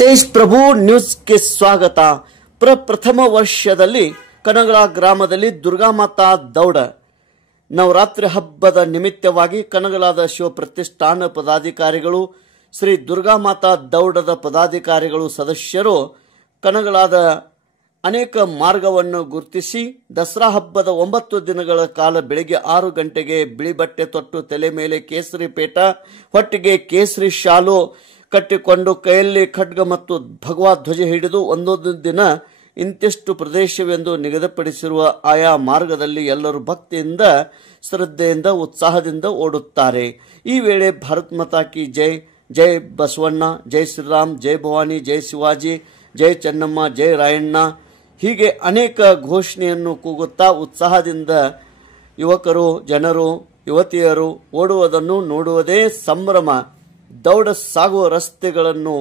ತೇಜ್ ಪ್ರಭು ನ್ಯೂಸ್ಗೆ ಸ್ವಾಗತ. ಪ್ರಥಮ ವರ್ಷದಲ್ಲಿ ಕನಗಲ ಗ್ರಾಮದಲ್ಲಿ ದುರ್ಗಾಮಾತಾ ದೌಡ. ನವರಾತ್ರಿ ಹಬ್ಬದ ನಿಮಿತ್ತವಾಗಿ ಕನಗಲಾದ ಶಿವ ಪ್ರತಿಷ್ಠಾನ ಪದಾಧಿಕಾರಿಗಳು, ಶ್ರೀ ದುರ್ಗಾಮಾತಾ ದೌಡದ ಪದಾಧಿಕಾರಿಗಳು ಸದಸ್ಯರು ಕನಗಲಾದ ಅನೇಕ ಮಾರ್ಗವನ್ನು ಗುರುತಿಸಿ ದಸರಾ ಹಬ್ಬದ 9 ದಿನಗಳ ಕಾಲ ಬೆಳಿಗ್ಗೆ 6 ಗಂಟೆಗೆ ಬಿಳಿ ಬಟ್ಟೆ ತೊಟ್ಟು ತಲೆ ಮೇಲೆ ಕೇಸರಿ ಪೇಟ, ಹೊಟ್ಟೆಗೆ ಕೇಸರಿ ಶಾಲು ಕಟ್ಟಿಕೊಂಡು ಕೈಯಲ್ಲಿ ಖಡ್ಗ ಮತ್ತು ಭಗವಾ ಧ್ವಜ ಹಿಡಿದು ಒಂದೊಂದು ದಿನ ಇಂತಿಷ್ಟು ಪ್ರದೇಶವೆಂದು ನಿಗದಿಪಡಿಸಿರುವ ಆಯಾ ಮಾರ್ಗದಲ್ಲಿ ಎಲ್ಲರೂ ಭಕ್ತಿಯಿಂದ, ಶ್ರದ್ಧೆಯಿಂದ, ಉತ್ಸಾಹದಿಂದ ಓಡುತ್ತಾರೆ. ಈ ವೇಳೆ ಭಾರತ್ ಮಾತಾ ಕಿ ಜೈ, ಜೈ ಬಸವಣ್ಣ, ಜೈ ಶ್ರೀರಾಮ್, ಜೈ ಭವಾನಿ, ಜೈ ಶಿವಾಜಿ, ಜೈ ಚೆನ್ನಮ್ಮ, ಜೈ ರಾಯಣ್ಣ ಹೀಗೆ ಅನೇಕ ಘೋಷಣೆಯನ್ನು ಕೂಗುತ್ತಾ ಉತ್ಸಾಹದಿಂದ ಯುವಕರು, ಜನರು, ಯುವತಿಯರು ಓಡುವುದನ್ನು ನೋಡುವುದೇ ಸಂಭ್ರಮ. ದೌಡ ಸಾಗುವ ರಸ್ತೆಗಳನ್ನು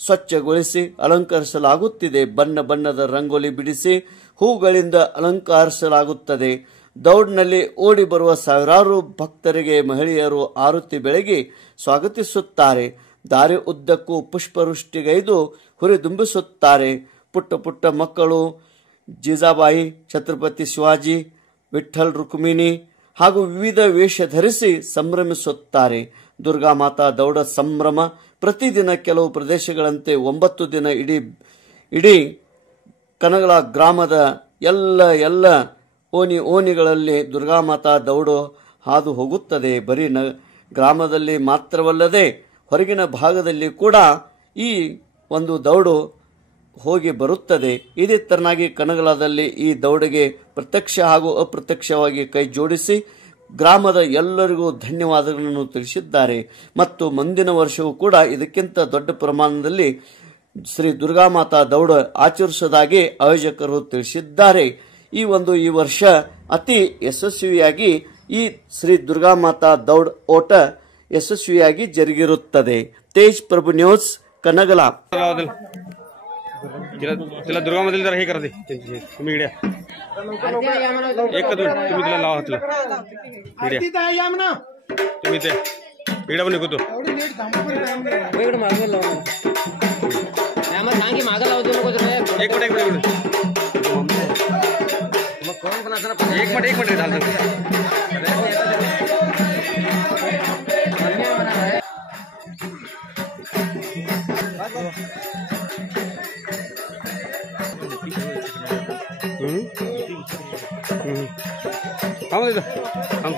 ಸ್ವಚ್ಛಗೊಳಿಸಿ ಅಲಂಕರಿಸಲಾಗುತ್ತಿದೆ. ಬಣ್ಣ ಬಣ್ಣದ ರಂಗೋಲಿ ಬಿಡಿಸಿ ಹೂಗಳಿಂದ ಅಲಂಕರಿಸಲಾಗುತ್ತದೆ. ದೌಡ್ನಲ್ಲಿ ಓಡಿ ಬರುವ ಸಾವಿರಾರು ಭಕ್ತರಿಗೆ ಮಹಿಳೆಯರು ಆರತಿ ಬೆಳಗಿ ಸ್ವಾಗತಿಸುತ್ತಾರೆ. ದಾರಿ ಉದ್ದಕ್ಕೂ ಪುಷ್ಪವೃಷ್ಟಿಗೈದು ಹುರಿದುಂಬಿಸುತ್ತಾರೆ. ಪುಟ್ಟ ಪುಟ್ಟ ಮಕ್ಕಳು ಜೀಜಾಬಾಯಿ, ಛತ್ರಪತಿ ಶಿವಾಜಿ, ವಿಠ್ಠಲ್ ರುಕ್ಮಿಣಿ ಹಾಗೂ ವಿವಿಧ ವೇಷ ಧರಿಸಿ ಸಂಭ್ರಮಿಸುತ್ತಾರೆ. ದುರ್ಗಾಮಾತಾ ದೌಡ ಸಂಭ್ರಮ ಪ್ರತಿದಿನ ಕೆಲವು ಪ್ರದೇಶಗಳಂತೆ 9 ದಿನ ಇಡೀ ಕನಗಲ ಗ್ರಾಮದ ಎಲ್ಲ ಓಣಿಗಳಲ್ಲಿ ದುರ್ಗಾಮಾತಾ ದೌಡು ಹಾದು ಹೋಗುತ್ತದೆ. ಬರೀ ಗ್ರಾಮದಲ್ಲಿ ಮಾತ್ರವಲ್ಲದೆ ಹೊರಗಿನ ಭಾಗದಲ್ಲಿ ಕೂಡ ಈ ಒಂದು ದೌಡು ಹೋಗಿ ಬರುತ್ತದೆ. ಇದೇ ತರನಾಗಿ ಕನಗಲದಲ್ಲಿ ಈ ದೌಡಿಗೆ ಪ್ರತ್ಯಕ್ಷ ಹಾಗೂ ಅಪ್ರತ್ಯಕ್ಷವಾಗಿ ಕೈ ಜೋಡಿಸಿ ಗ್ರಾಮದ ಎಲ್ಲರಿಗೂ ಧನ್ಯವಾದಗಳನ್ನು ತಿಳಿಸಿದ್ದಾರೆ. ಮತ್ತು ಮುಂದಿನ ವರ್ಷವೂ ಕೂಡ ಇದಕ್ಕಿಂತ ದೊಡ್ಡ ಪ್ರಮಾಣದಲ್ಲಿ ಶ್ರೀ ದುರ್ಗಾಮಾತಾ ದೌಡ ಆಚರಿಸುವುದಾಗಿ ಆಯೋಜಕರು ತಿಳಿಸಿದ್ದಾರೆ. ಈ ವರ್ಷ ಅತಿ ಯಶಸ್ವಿಯಾಗಿ ಈ ಶ್ರೀ ದುರ್ಗಾಮಾತಾ ದೌಡ್ ಓಟ ಯಶಸ್ವಿಯಾಗಿ ಜರುಗಿರುತ್ತದೆ. ತೇಜ್ ಪ್ರಭು ನ್ಯೂಸ್ कनगला तिला दुर्गा मध्ये जरा हे करा दे तुम्ही इड्या एक तुम्ही तिला लावा तिला इड्या तुम्ही ते इड्या पण निघतो इकडे मागे लावा आम्हाला सांगी मागे लावतो नको एक मिनिट मग कोण पण असं एक मिनिट झालं हम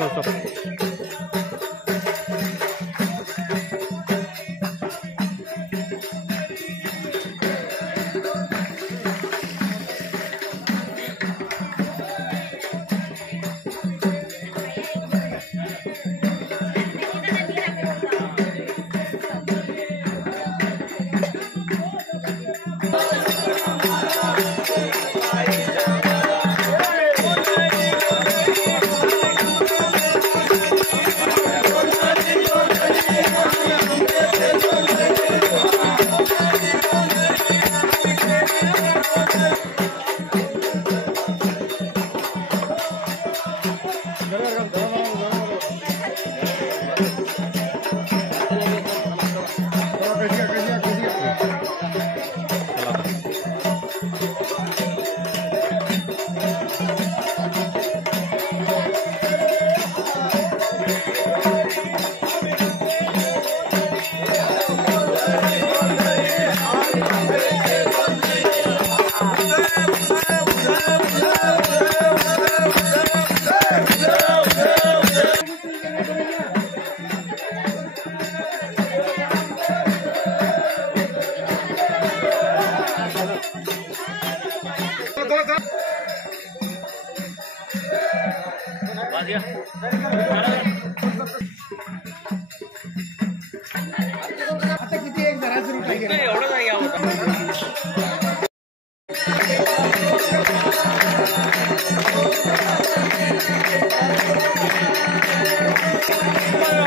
आता किती एक जरा सुरू काय केलं एवढं काय घ्यावं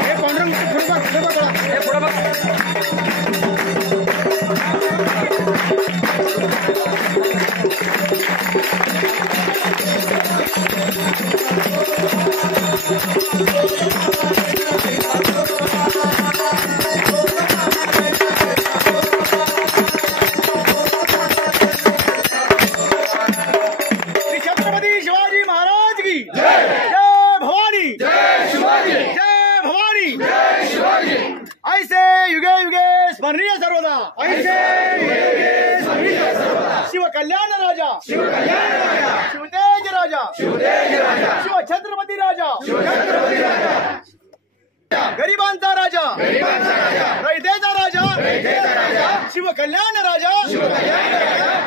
हे पांढरंग पुढे बघ हे पुढे बघ शिवकल्याण राजा शिवतेज राजा शिवछत्रपती राजा गरिबांचा राजा रयतेचा राजा शिवकल्याण राजा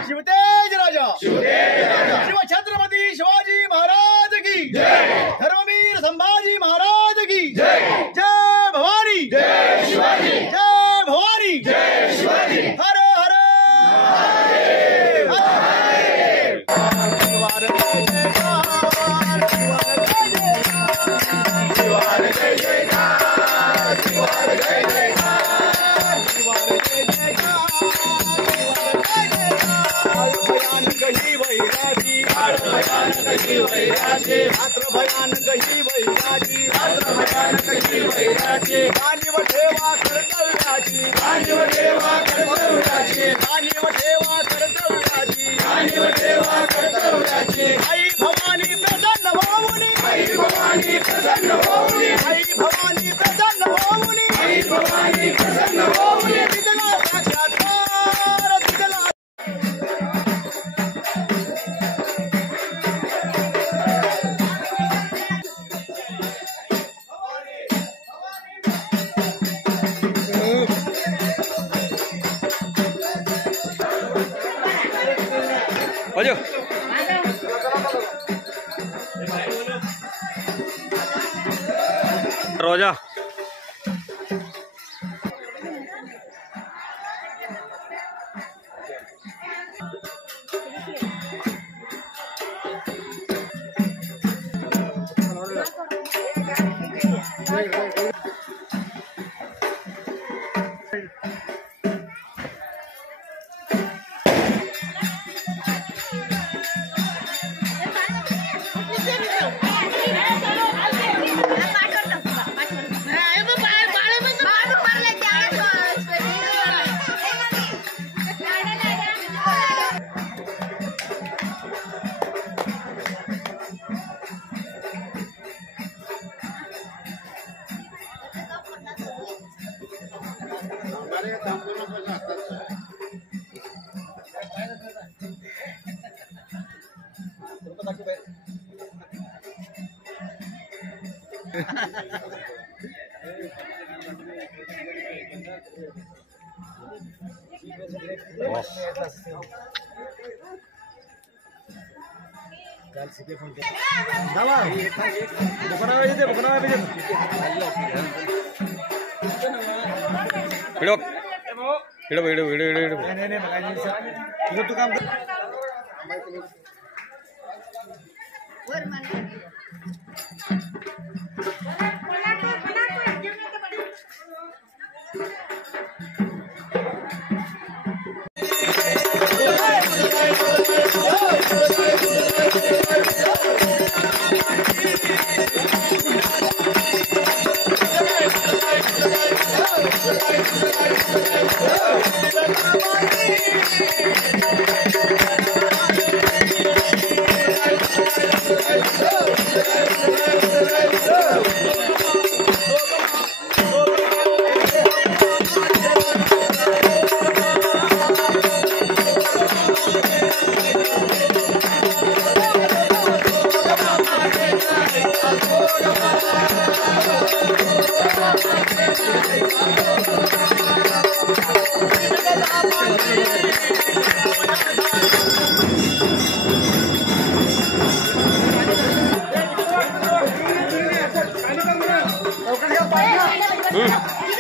शिवतेज राजा शिवछत्रपती शिवाजी महाराज की धर्मवीर संभाजी महाराज की जय भवानी जय शिवाजी जय भवानी जय शिवाजी हर हर आई भवानी प्रसन्न होऊनी आई भवानी प्रसन्न होऊनी आई भवानी प्रसन्न होऊनी आई भवानी प्रसन्न होऊनी तिथला साक्षात्कार तिथला बजो रोजा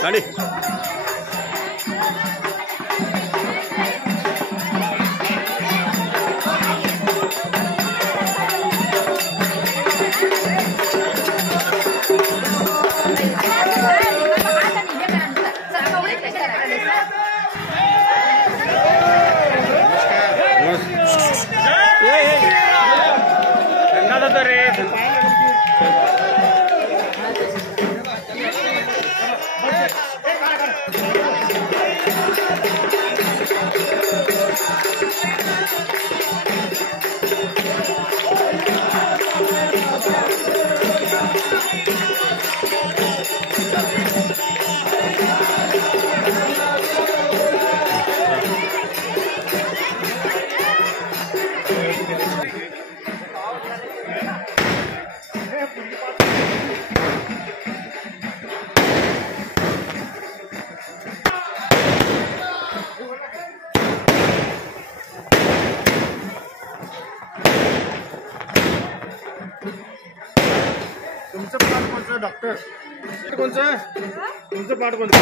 Ready? तुमचं पाठ कोणतं डॉक्टर कोणचं तुमचं पाठ कोणतं